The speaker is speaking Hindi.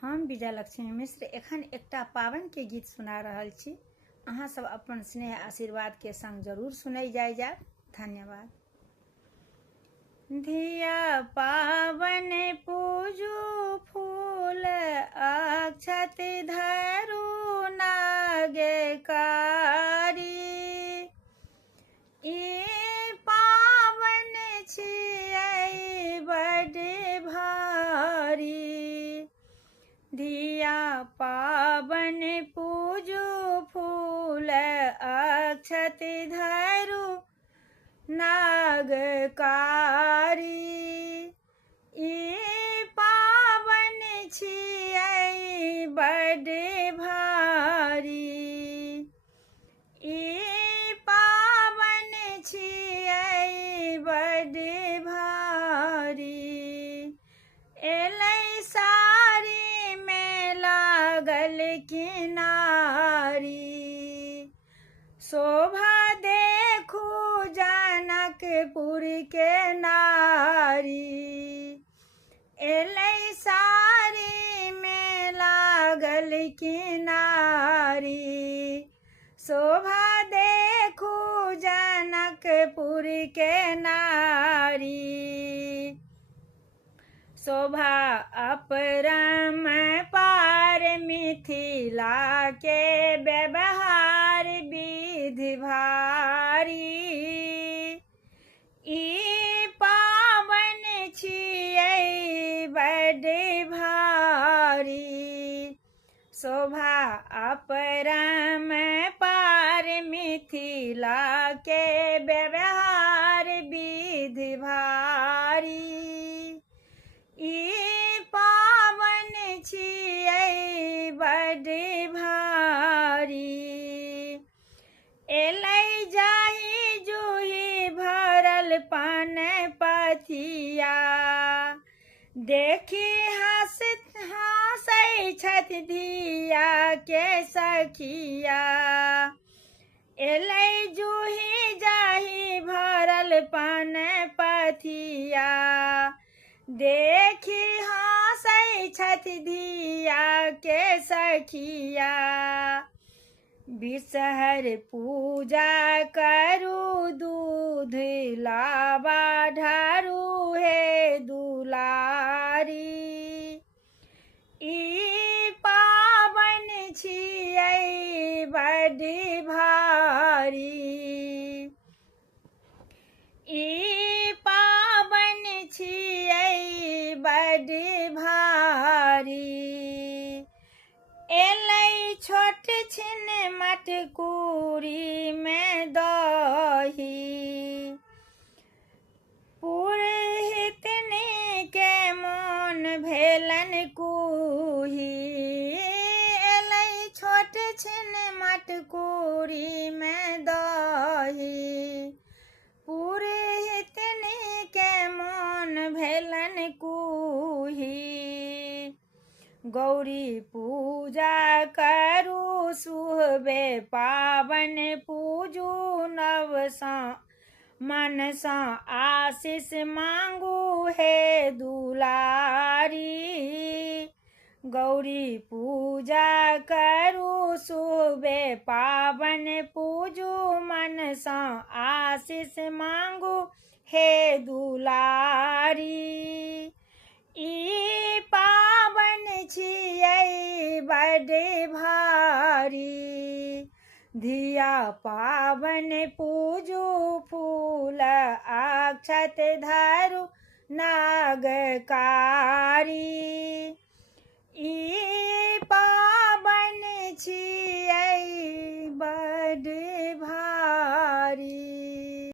हम विजयलक्ष्मी मिश्र एखन एकटा पावन के गीत सुना रहल छी। अहाँ सब अपन स्नेह आशीर्वाद के संग जरूर सुनै जाय। धन्यवाद। धिया पावन पूजू फूल अक्षत धरू नागे कारी। ई पावन छियै बड़ भारी। धिया पावन पूजू फूल अक्षत धरू नागकारी। ई पावन छियै बड़ भारी। ई पावन छियै बड़ भारी। एलै साड़ी में लागल किनारी। शोभा देखू जनकपुर के नारी। एलै साड़ी में लागल किनारी। शोभा देखू जनकपुर के नारी। शोभा अपरम पार मिथिला के व्यवहार विधि भारी। ई पावन छियै बड़ भारी। शोभा अपरम पार मिथिला के व्यवहार विधि भारी। ई पावन छियै बड़ भारी। एलै जाहि जूही भरल पान पथिया। देखी हँसै छथि धिया के सखिया। एलै जूही जाहि भरल पान पथिया। देखी हँसै छथि धिया के सखिया। बिषहर पूजा करू दूध लाबा ढारू हे दुलारी। ई पावन छियै बड़ भारी। ई पावन छियै बड़ भारी। एलै छोट छिन मटकुरी में दही। पुरहितनी के मोन भेलन कुही। एलै छोट छिन मटकुरी में दही। पुरहितनी के मोन भेलन कुही। गौरी पूजा करू सुहबे पावन पूजू नव मन सा आशीष मांगू हे दुलारी। गौरी पूजा करू सुहबे पावन पूजू मन सा आशीष मांगू हे दुलारी। ई पावन छियै बड़ भारी। धिया पावन पूजू फूल अक्षत धरू नागकारी।